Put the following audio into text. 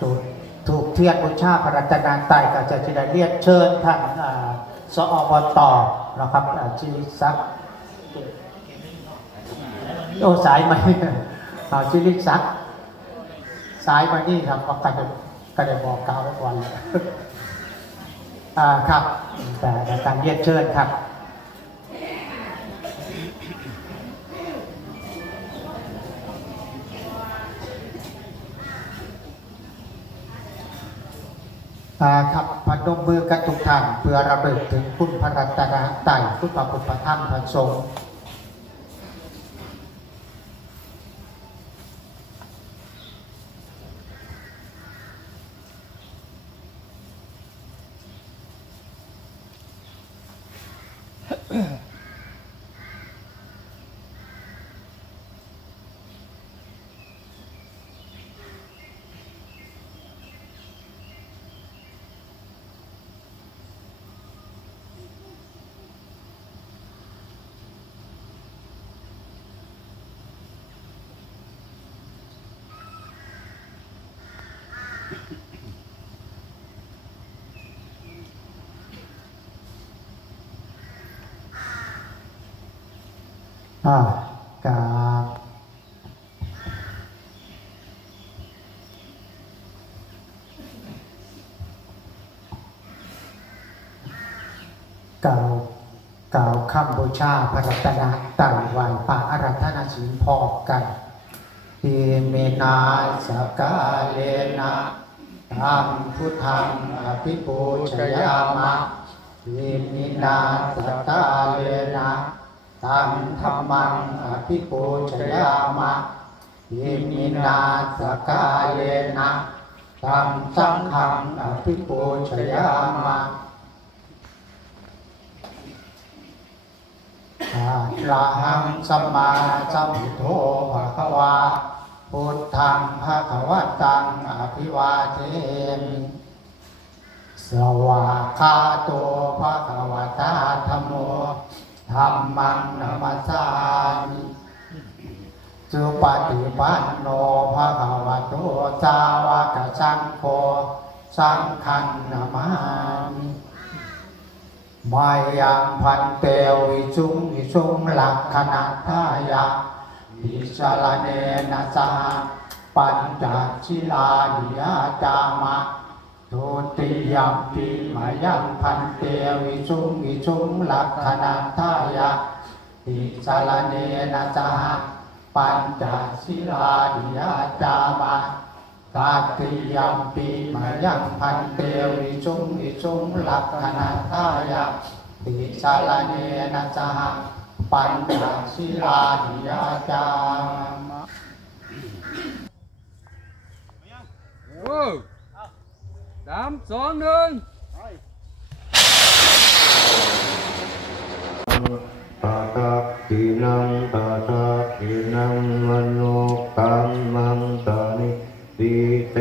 ถูกถูกเทียนบุญชาพระรัตนตรัยก็จะจะได้เรียกเชิญท่านสอบตนะครับชีริศักโอ้สายไหมชีริศักสายมานี่ครับก็กันก็ได้บอกกล่าวไว้ก่อนครับแต่การเรียกเชิญครับ อ่าครับพนมมือกันทุกท่านเพื่อระลึกถึงคุณพระรัตนตรัยคุณพระพุทธพระธรรมพระสงฆ์ อ่ากาบกล่าวกล่าวคำบูชาพระรัตนตรัยไหวพระอรัธนาศีลพอกันทีเมนาสกาเลนะธรรมพุทธังอภิปูชยามะทีมินาสกาเลนะ ตังธรรมังอภิปูชยามะทีมินาสกาเลนะตังสังฆังอภิปูชยามะอะระหังสัมมาสัมพุทโธภะคะวาพุทธังภะคะวะตังอภิวาเทมิสวากขาโตภะคะวะตาธัมโม ธัมมังนัมสสามิสุปฏิปันโนภะคะวะโตสาวกสังโฆสังฆังนามามิมายังพันเตวิจุงวิจุงลักขณาทายะวิชาลเนนะสหปัญจชิลานิยาจามะ ทุติยมปิมายังพันเตวิจุงวิจุงลักขณาทายะวิชาลเนนะสหปัญจชิลานิยาจามะตาติยมปีมายังพันเตวิจุงวิจุงลักขณาทายะติชาลเนนะจหปัญจศิลานิยาจามโามสองหนึ่งตาตาทีนังตาตาทีนังมนุตัมมังตานิปีเต